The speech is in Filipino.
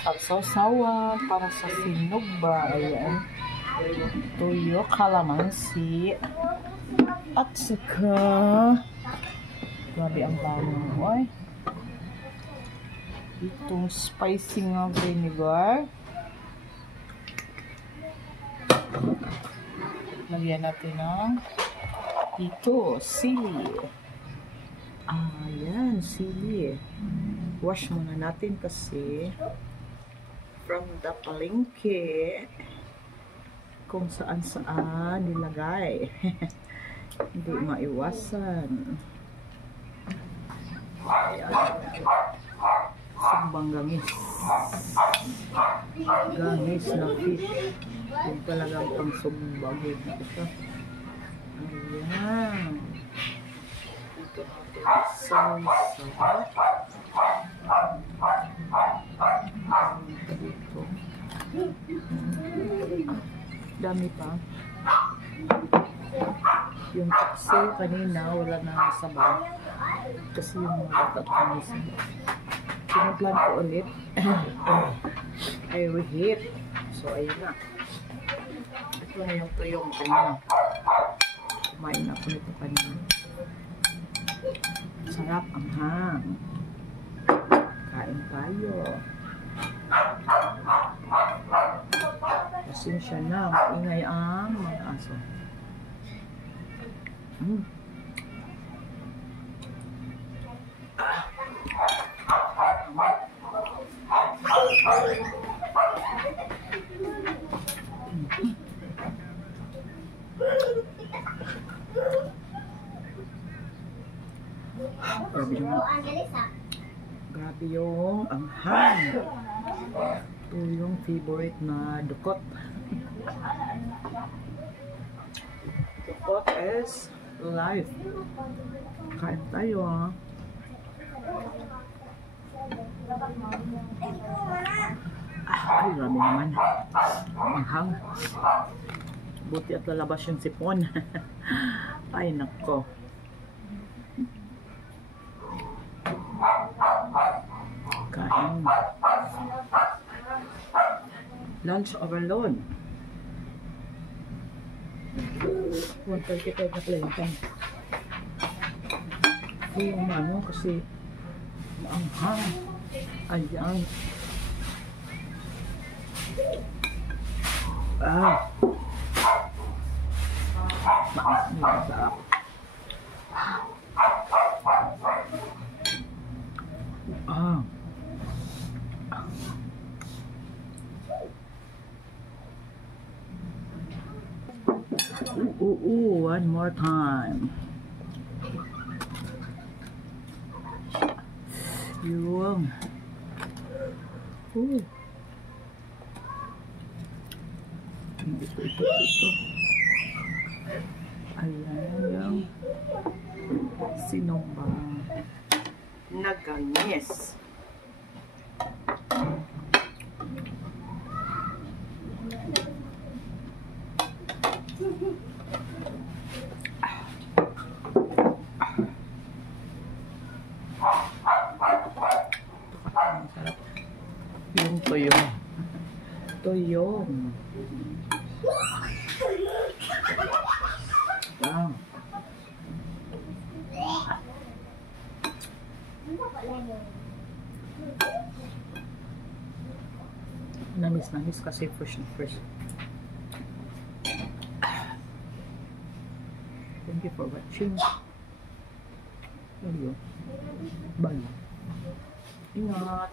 at sausawan para sa sinugba. Ayan. Tuyo, kalamansi, at saka grabe ang dami. Oy. Itong spicy nga vinegar. Lagyan natin ng ito, sili. Ayan, sili. Wash muna natin kasi from the palengke kung saan-saan nilagay. Hindi maiwasan. Ayan. Sumbang gangis. Gangis na fish. Yung talagang pang sumbang. Ito. Ayan. Ito natin salsa. Ito. Dami pa. Yung kapse kanina wala na sabaw. Kasi yung mga tatanong sabaw. Pinaglan ko ulit. I reheat. So, ayun na. Ito na yung tuyong kanina. Kumain ako nito kanina. Sarap ang hang. Kain tayo. Pasensya na. Maingay ang mga aso. Grabe yung anghang. Ito yung favorite na dukot. Dukot is life. Kain tayo ha. Ay, grabe naman. Anghang. Buti at lalabas yung sipon. Ay, nako. Kain. Lunch overload. 1:35 na playtime. Yung ano kasi maanghang. Ayan. Masarap. One more time. Yung. Ito. Ayan yung sinumbang na gangis. Yung tuyong. Tuyong. Wow. Namis kasi fresh. Thank you for watching. Bye. Ingat.